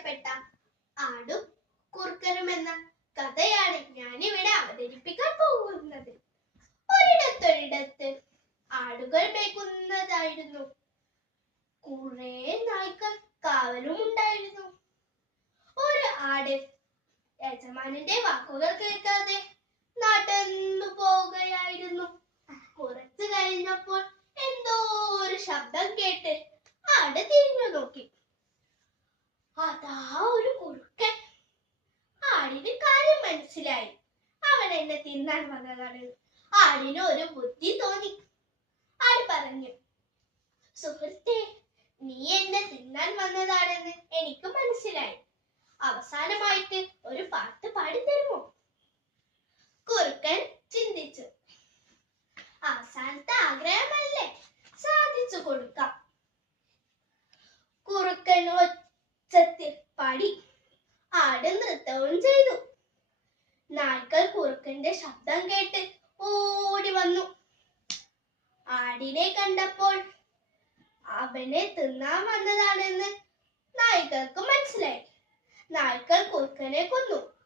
പ്രിയപ്പെട്ട ആടും കുറുക്കനും എന്ന കഥയാണ് ഞാനിവിടെ അവതരിപ്പിക്കാൻ പോകുന്നത്. ഒരിടത്തൊരിടത്ത് ആടുകൾ മേയ്ക്കുന്നതായിരുന്നു. കുറെ നായ്ക്കൾ കാവലും ഉണ്ടായിരുന്നു. ഒരു ആട് യജമാനന്റെ വാക്കുകൾ കേൾക്കാതെ നടന്നു പോവുകയായിരുന്നു. കുറച്ചു കഴിഞ്ഞപ്പോൾ എന്തോ ഒരു ശബ്ദം കേട്ട് ആട് തിരിഞ്ഞു നോക്കി. അതാ ഒരു കുറുക്കൻ. ആടിന് കാര്യം മനസ്സിലായി. അവൻ എന്നെ തിന്നാൻ വന്നതാണ്. ആടിന് ഒരു ബുദ്ധി തോന്നി. ആട് പറഞ്ഞു, സുഹൃത്തേ, നീ എന്നെ തിന്നാൻ വന്നതാണെന്ന് എനിക്ക് മനസ്സിലായി. അവസാനമായിട്ട് ഒരു പാട്ട് പാടിത്തരുമോ? കുറുക്കൻ ചിന്തിച്ചു. അവസാനത്തെ ആഗ്രഹമല്ലേ, സാധിച്ചു കൊടുക്കാം. കുറുക്കൻ ഒച്ചത്തിൽ പാടി. ആട് നൃത്തവും ചെയ്തു. നായ്ക്കൾ കുറുക്കന്റെ ശബ്ദം കേട്ട് ഓടി വന്നു. ആടിനെ കണ്ടപ്പോൾ അവനെ തിന്നാൻ വന്നതാണെന്ന് നായ്ക്കൾക്ക് മനസ്സിലായി. നായ്ക്കൾ കുറുക്കനെ കൊന്നു.